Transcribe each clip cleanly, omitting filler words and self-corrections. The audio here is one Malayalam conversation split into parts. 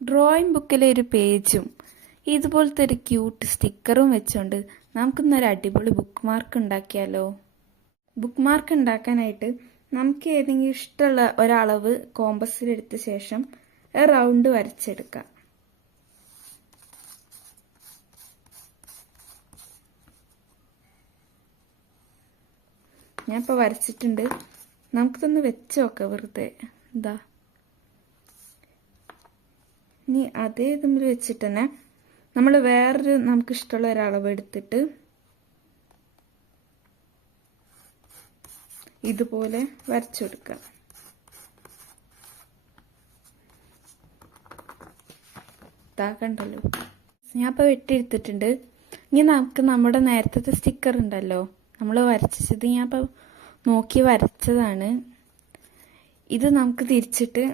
ഡ്രോയിങ് ബുക്കിലെ ഒരു പേജും ഇതുപോലത്തെ ഒരു ക്യൂട്ട് സ്റ്റിക്കറും വെച്ചുകൊണ്ട് നമുക്കിന്നൊരു അടിപൊളി ബുക്ക് മാർക്ക് ഉണ്ടാക്കിയാലോ. ബുക്ക് മാർക്ക് ഉണ്ടാക്കാനായിട്ട് നമുക്ക് ഏതെങ്കിലും ഇഷ്ടമുള്ള ഒരളവ് കോമ്പസിലെടുത്ത ശേഷം റൗണ്ട് വരച്ചെടുക്കാം. ഞാൻ ഇപ്പോൾ വരച്ചിട്ടുണ്ട്. നമുക്കിതൊന്ന് വെച്ച് നോക്കാം വെറുതെ. ഇതാ, ഇനി അതേ തമ്മിൽ വെച്ചിട്ട് തന്നെ നമ്മൾ വേറൊരു നമുക്കിഷ്ടമുള്ള ഒരളവ് എടുത്തിട്ട് ഇതുപോലെ വരച്ചു കൊടുക്കുക. കണ്ടല്ലോ, ഞാൻ ഇപ്പോൾ വെട്ടിയെടുത്തിട്ടുണ്ട്. ഇനി നമുക്ക് നമ്മുടെ നേരത്തെ സ്റ്റിക്കർ ഉണ്ടല്ലോ, നമ്മൾ വരച്ചത് ഞാൻ ഇപ്പോൾ നോക്കി വരച്ചതാണ്. ഇത് നമുക്ക് തിരിച്ചിട്ട്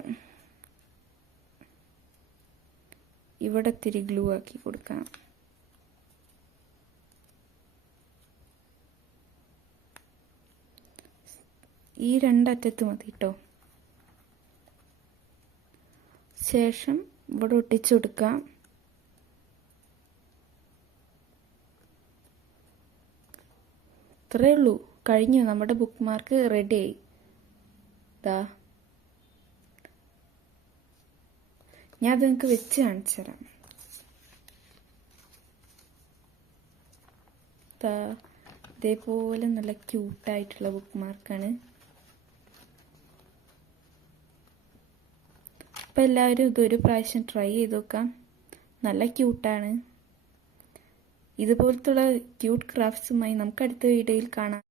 ഇവിടെ ഇത്തിരി ഗ്ലൂ ആക്കി കൊടുക്കാം. ഈ രണ്ടറ്റത്ത് മതി കേട്ടോ. ശേഷം ഇവിടെ ഒട്ടിച്ചു കൊടുക്കാം. ഇത്രയേ ഉള്ളൂ, കഴിഞ്ഞു. നമ്മുടെ ബുക്ക് മാർക്ക് റെഡി ആയി. ഇതാ, ഞാൻ അത് നിങ്ങൾക്ക് വെച്ച് കാണിച്ചു തരാം. ഇതേപോലെ നല്ല ക്യൂട്ടായിട്ടുള്ള ബുക്ക് മാർക്കാണ്. അപ്പം എല്ലാവരും ഇതൊരു പ്രാവശ്യം ട്രൈ ചെയ്ത് നോക്കാം. നല്ല ക്യൂട്ടാണ്. ഇതുപോലത്തുള്ള ക്യൂട്ട് ക്രാഫ്റ്റ്സുമായി നമുക്ക് അടുത്ത വീഡിയോയിൽ കാണാം.